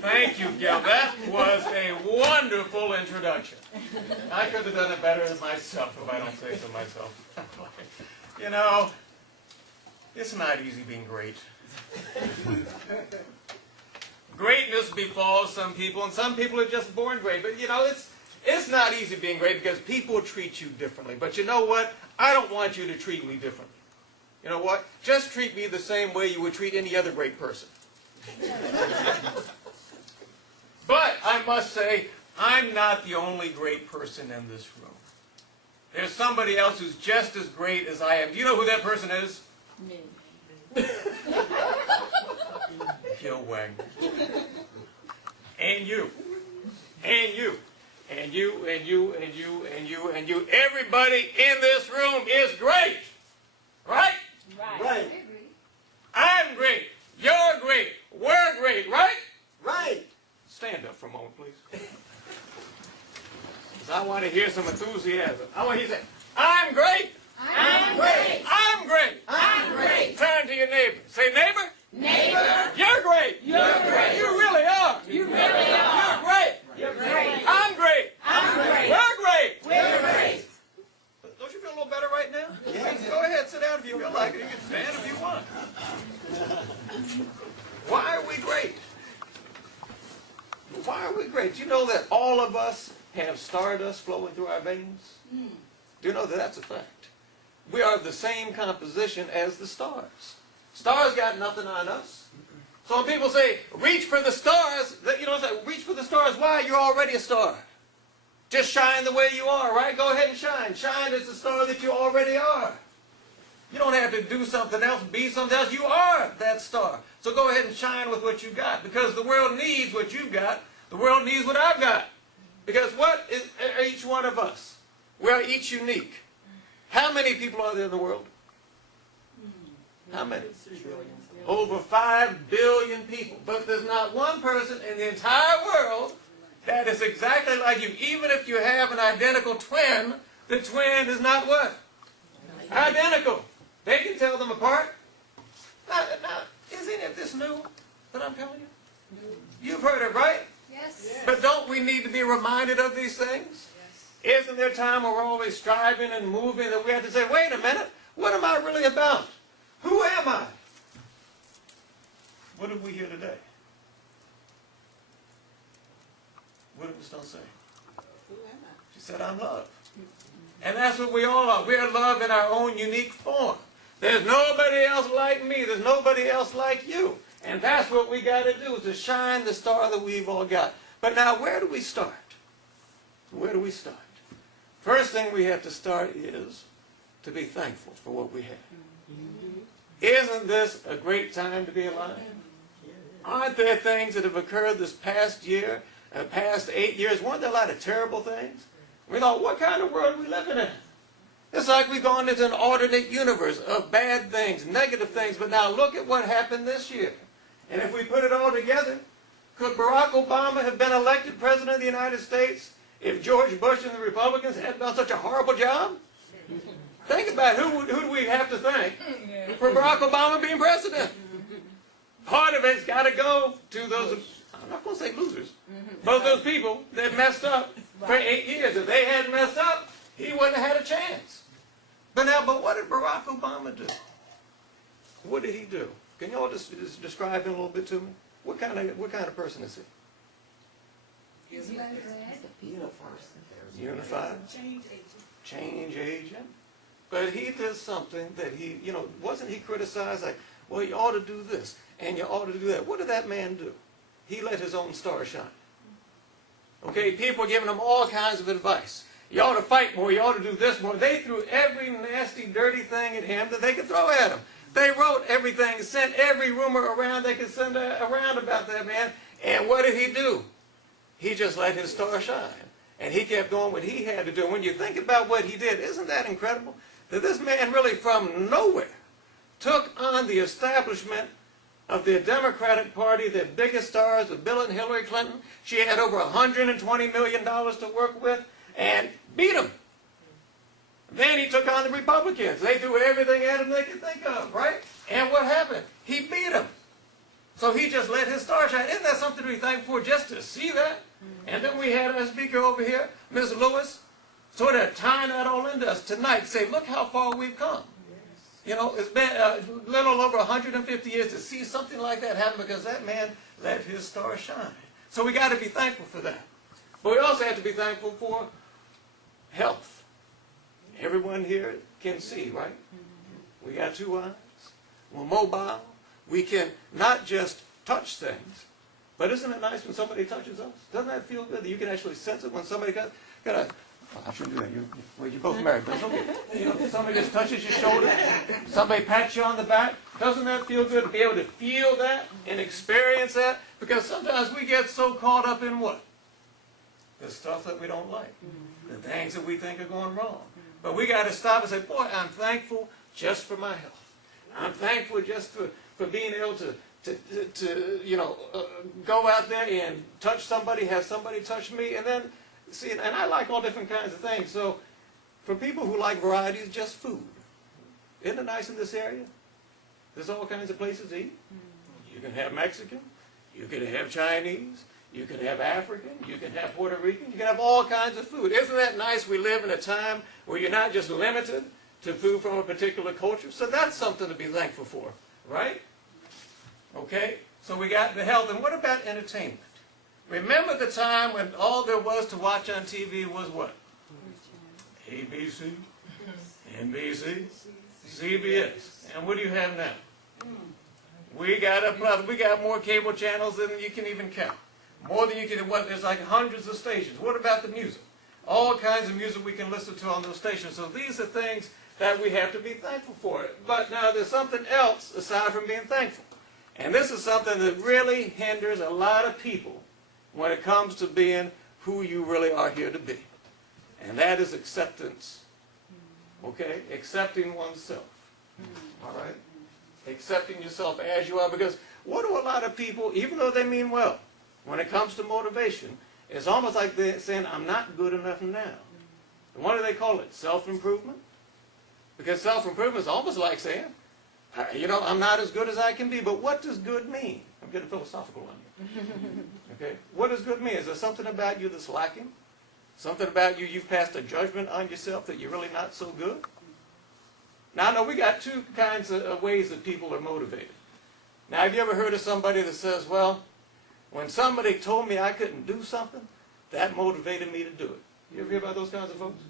Thank you, Gil. That was a wonderful introduction. I could have done it better than myself if I don't say so myself. You know, it's not easy being great. Greatness befalls some people, and some people are just born great. But you know, it's not easy being great because people treat you differently. But you know what? I don't want you to treat me differently. You know what? Just treat me the same way you would treat any other great person. But I must say, I'm not the only great person in this room. There's somebody else who's just as great as I am. Do you know who that person is? Me. Gil Wagner. And you. And you. And you, and you, and you, and you, and you. Everybody in this room is great. Right? Right. I'm great. You're great. We're great. Right? Right. Stand up for a moment, please. 'Cause I want to hear some enthusiasm. I want to hear you say, I'm great. I'm great. I'm great. I'm great. Turn to your neighbor. Say, neighbor. Neighbor. You're great. You're great. You really are. You really are. You're great. You're great. I'm great. I'm great. We're great. We're great. Don't you feel a little better right now? Yes. Go ahead, sit down if you feel like it. You can stand if you want. Why are we great? Why are we great? Do you know that all of us have stardust flowing through our veins? Do you know that that's a fact? We are the same composition as the stars. Stars got nothing on us. So when people say, reach for the stars, you know, say, reach for the stars. Why? You're already a star. Just shine the way you are, right? Go ahead and shine. Shine as the star that you already are. You don't have to do something else, be something else. You are that star. So go ahead and shine with what you got. Because the world needs what you've got. The world needs what I've got. Because what is each one of us? We are each unique. How many people are there in the world? How many? Over 5 billion people. But there's not one person in the entire world that is exactly like you. Even if you have an identical twin, the twin is not what? Identical. They can tell them apart. Now, is any of this new that I'm telling you? You've heard it, right? Yes. But don't we need to be reminded of these things? Yes. Isn't there a time where we're always striving and moving that we have to say, wait a minute, what am I really about? Who am I? What did we hear today? What did Miss Stone say? Who am I? She said, I'm love. And that's what we all are. We are love in our own unique form. There's nobody else like me. There's nobody else like you. And that's what we got to do, is to shine the star that we've all got. But now, where do we start? Where do we start? First thing we have to start is to be thankful for what we have. Isn't this a great time to be alive? Aren't there things that have occurred this past year, past 8 years? Weren't there a lot of terrible things? We thought, what kind of world are we living in? It's like we've gone into an alternate universe of bad things, negative things. But now look at what happened this year. And if we put it all together, could Barack Obama have been elected President of the United States if George Bush and the Republicans had done such a horrible job? Think about it. Who do we have to thank for Barack Obama being president? Part of it's got to go to those, I'm not going to say losers, but those people that messed up for 8 years. If they hadn't messed up, he wouldn't have had a chance. But what did Barack Obama do? What did he do? Can you all just describe him a little bit to me? What kind of person is he? Unified. Change agent. But he did something that wasn't he criticized like, well, you ought to do this and you ought to do that. What did that man do? He let his own star shine. Okay, people were giving him all kinds of advice. You ought to fight more. You ought to do this more. They threw every nasty, dirty thing at him that they could throw at him. They wrote everything, sent every rumor around they could send around about that man. And what did he do? He just let his star shine. And he kept doing what he had to do. When you think about what he did, isn't that incredible? That this man really from nowhere took on the establishment of the Democratic Party, their biggest stars, with Bill and Hillary Clinton. She had over $120 million to work with, and beat them. Then he took on the Republicans. They threw everything at him they could think of, right? And what happened? He beat them. So he just let his star shine. Isn't that something to be thankful for, just to see that? And then we had our speaker over here, Ms. Lewis, sort of tying that all into us tonight, say, look how far we've come. You know, it's been a little over 150 years to see something like that happen because that man let his star shine. So we got to be thankful for that. But we also have to be thankful for health. Everyone here can see, right? We got 2 eyes. We're mobile. We can not just touch things, but isn't it nice when somebody touches us? Doesn't that feel good that you can actually sense it when somebody got a, well, I shouldn't do that. You're both married, but it's okay. You know, somebody just touches your shoulder, somebody pats you on the back. Doesn't that feel good to be able to feel that and experience that? Because sometimes we get so caught up in what? The stuff that we don't like, the things that we think are going wrong. But we got to stop and say, boy, I'm thankful just for my health. I'm thankful just for being able to go out there and touch somebody, have somebody touch me, and then see. And I like all different kinds of things. So for people who like varieties, just food. Isn't it nice in this area? There's all kinds of places to eat. You can have Mexican. You can have Chinese. You can have African. You can have Puerto Rican. You can have all kinds of food. Isn't that nice? We live in a time where you're not just limited to food from a particular culture. So that's something to be thankful for, right? Okay? So we got the health. And what about entertainment? Remember the time when all there was to watch on TV was what? ABC, NBC, CBS. And what do you have now? We got more cable channels than you can even count. More than you can, there's like hundreds of stations. What about the music? All kinds of music we can listen to on those stations. So these are things that we have to be thankful for. But now there's something else aside from being thankful. And this is something that really hinders a lot of people when it comes to being who you really are here to be. And that is acceptance. Okay? Accepting oneself. All right? Accepting yourself as you are. Because what do a lot of people, even though they mean well, when it comes to motivation, it's almost like they're saying, I'm not good enough now. And what do they call it? Self-improvement? Because self-improvement is almost like saying, I'm not as good as I can be. But what does good mean? I'm getting philosophical on you. Okay? What does good mean? Is there something about you that's lacking? Something about you, you've passed a judgment on yourself that you're really not so good? Now, I know we got 2 kinds of ways that people are motivated. Now, have you ever heard of somebody that says, well, when somebody told me I couldn't do something, that motivated me to do it? You ever hear about those kinds of folks?